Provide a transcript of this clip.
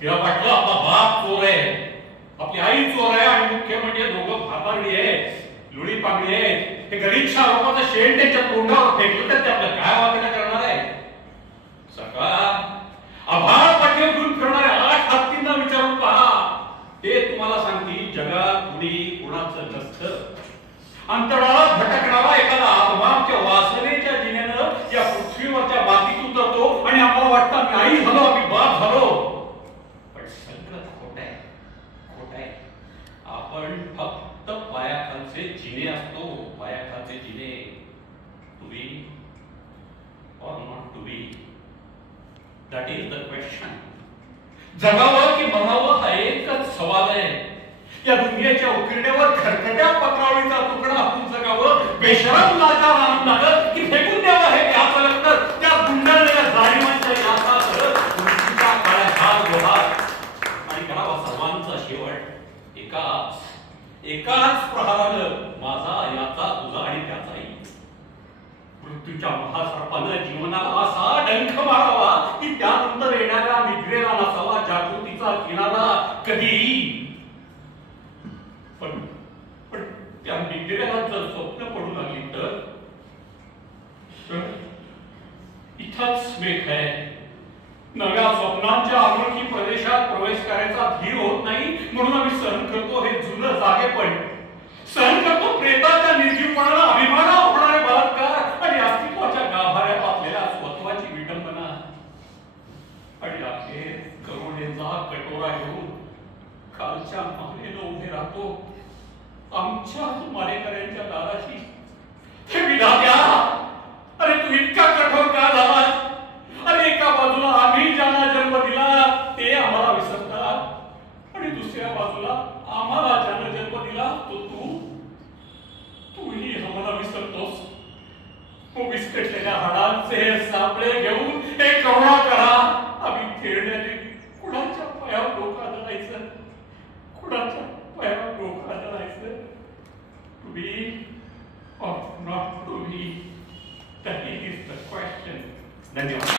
तिला वाटलं आपला बाप चोर आहे, आपली आई चोर आहे आणि मुख्य म्हणजे दोघं भातारडी आहे, लुळी पांगडी आहे. हे गरीबच्या आरोपाचं शेण त्यांच्या तोंडावर फेकलं तर ते आपलं काय वाटणं करणार आहे? सकाळ आभाळ पाठीवर घेऊन फिरणाऱ्या 8 हत्तींना विचारून पहा, ते तुम्हाला सांगतील जगात कुणी कुणाचं नसतं. अंतराळात भटकणारा एखादा आत्मा आमच्या वासनेच्या जिन्यानं या पृथ्वीवरच्या मातीत उतरतो आणि आम्हाला वाटतं आम्ही आई झालो, आम्ही बाप झालो. पण सगळं खोट आहे, खोट आहे. आपण फक्त पायाखालचे जिने असतो, पायाखालचे जिने. To be or not to be, that is the question. जगावं की मरावं हा एकच सवाल आहे. या दुनियेच्या उकिरड्यावर खरकट्या पत्रावळीचा तुकडा आपण जगावं, बेशरम लाचार आनंदानं की फेकून द्यावं हे त्याचं तर त्या गुंडाळलेल्या जाणीवांच्या याचा मृत्यूच्या काळात व्यवहार आणि करावा सर्वांचा शेवट एकाच प्रहारानं माझा, याचा, तुझा आणि त्याचाही. मृत्यूच्या महासर्पानं जीवनाला असा डंख मारावा की त्यानंतर येणाऱ्या निद्रेला नसावा जागृतीचा किनारा कधीही. पण त्या निद्रेला जर स्वप्न पडू लागली तर इथंच मेघ आहे. नव्या स्वप्नांच्या अनोळखी प्रदेशात प्रवेश करायचा धीर होत नाही, म्हणून आम्ही सहन करतो हे जुनं जागेपण, सहन करतो प्रेताच्या निर्जीवपणाला अभिमानावर होणारे बलात्कार आणि अस्तित्वाच्या गाभाऱ्यात असलेल्या स्वत्वाची विडंबना. आणि अखेर करुणेचा कटोरा घेऊन खालच्या मानेला उभे राहतो आमच्या मारेकऱ्यांच्या दाराशी. हे विधात्या, अरे तू इतका कठोर का झालास? अरे एका बाजूला आम्ही ज्यांना जन्म दिला ते आम्हाला विसरतात आणि दुसऱ्या बाजूला आम्हाला ज्यानं जन्म दिला तो तूही आम्हाला विसरतोस. विस्कटलेल्या हाडांचे साप